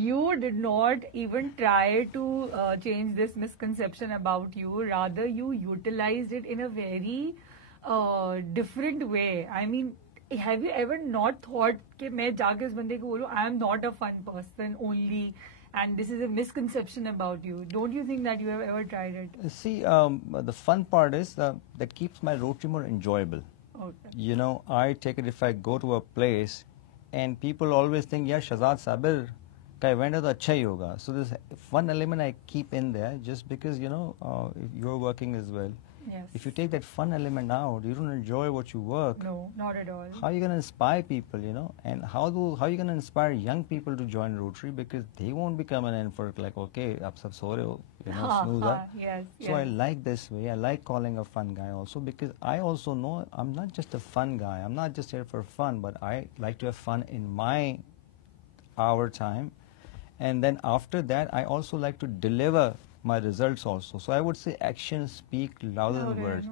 You did not even try to change this misconception about you. Rather, you utilized it in a very different way. I mean, have you ever not thought कि मैं जाके उस बंदे को बोलूँ I am not a fun person only and this is a misconception about you. Don't you think that you have ever tried it? See, the fun part is that keeps my road trip more enjoyable. Okay. You know, I take it if I go to a place and people always think, yeah, Shahzad Sabir का event है तो अच्छा ही होगा. So this fun element I keep in there just because, you know, if you're working as well. Yes. If you take that fun element out, you don't enjoy what you work. No, not at all. How are you going to inspire people, you know? And how are you going to inspire young people to join Rotary? Because they won't be coming in for like, okay, aap sab so rahe ho, you know, snooze up. Yes, So I like this way. I like calling a fun guy also because I also know I'm not just a fun guy. I'm not just here for fun, but I like to have fun in my hour time. And then after that, I also like to deliver my results also. So I would say actions speak louder than words.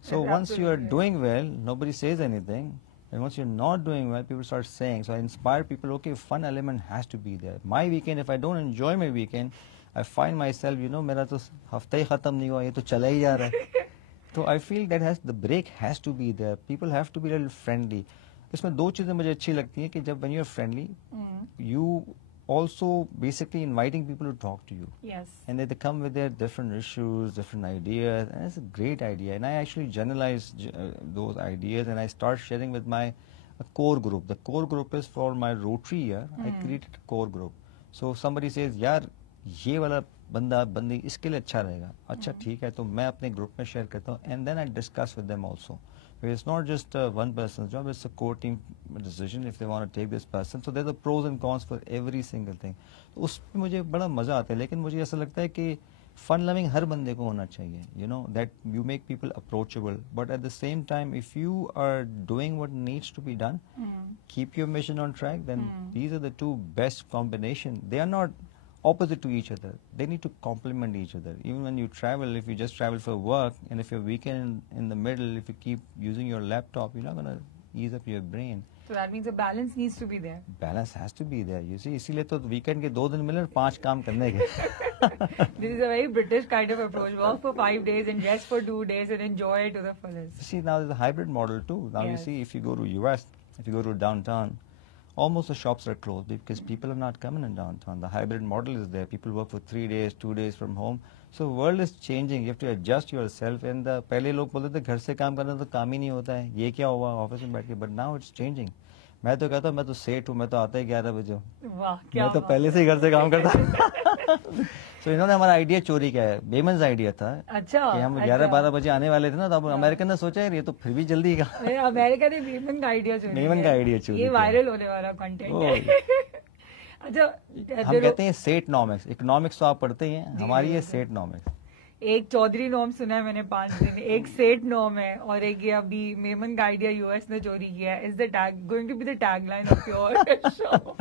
So once you are doing well, nobody says anything. And once you're not doing well, people start saying. So I inspire people, okay, fun element has to be there. My weekend, if I don't enjoy my weekend, I find myself, you know, मेरा तो हफ्ता ही खत्म नहीं हुआ, ये तो चला ही जा रहा है. So I feel that the break has to be there. People have to be a little friendly. इसमें दो चीजें मुझे अच्छी लगती हैं कि जब when you're friendly, you also basically inviting people to talk to you. Yes. And they come with their different issues, different ideas, and it's a great idea. And I actually generalize those ideas and I start sharing with my core group. The core group is for my Rotary year. I created a core group. So somebody says, यार ये वाला बंदा बंदी इसके लिए अच्छा रहेगा. अच्छा ठीक है तो मैं अपने ग्रुप में शेयर करता हूँ. And then I discuss with them also. It's not just one person's job, it's a core team decision if they want to take this person. So there's the pros and cons for every single thing. तो उसमें मुझे बड़ा मजा आता है, लेकिन मुझे ऐसा लगता है कि fun loving हर बंदे को होना चाहिए. You know, that you make people approachable. But at the same time, if you are doing what needs to be done, keep your mission on track, then these are the two best combination. They are not opposite to each other. They need to complement each other. Even when you travel, if you just travel for work, and if your weekend in the middle, if you keep using your laptop, you're not going to ease up your brain. So that means a balance needs to be there. Balance has to be there. You see, इसीलिए तो weekend के 2 दिन मिले और 5 काम करने के. This is a very British kind of approach. Work for 5 days and rest for 2 days and enjoy it to the fullest. See, now there's a hybrid model too. Now you see, if you go to US, if you go to downtown, almost the shops are closed because people are not coming in downtown. The hybrid model is there. People work for 3 days, 2 days from home. So world is changing. You have to adjust yourself. And पहले लोग बोलते थे घर से काम करना तो काम ही नहीं होता है. ये क्या हुआ ऑफिस में बैठ के? But now it's changing. मैं तो कहता हूँ मैं तो सेठ हूँ, मैं तो आता ही 11 बजे हूँ. वाह क्या मैं तो पहले से ही घर से काम करता. So इन्होंने हमारा आइडिया चोरी किया है. बेमन्स आइडिया था. अच्छा. कि हम 11-12 बजे आने वाले थे ना, तो अब अमेरिकन ने सोचा यार ये तो फिर भी जल्दी का. अमेरिका ने बेमन का आइडिया चोरी. बेमन का आइडिया चोरी. ये वायरल होने वाला कंटेंट है. अच्छा. हम कहते हैं सेटनॉमिक्स. इकोनॉमिक्स तो आप पढ़ते ही हैं. हमारी ये सेटनॉमिक्स. एक चौधरी नॉम सुना है मैंने 5 दिन, एक सेठ नॉम है और एक ये अभी मेमन का आइडिया यूएस ने चोरी किया है. Is the tag going to be the tagline of your show?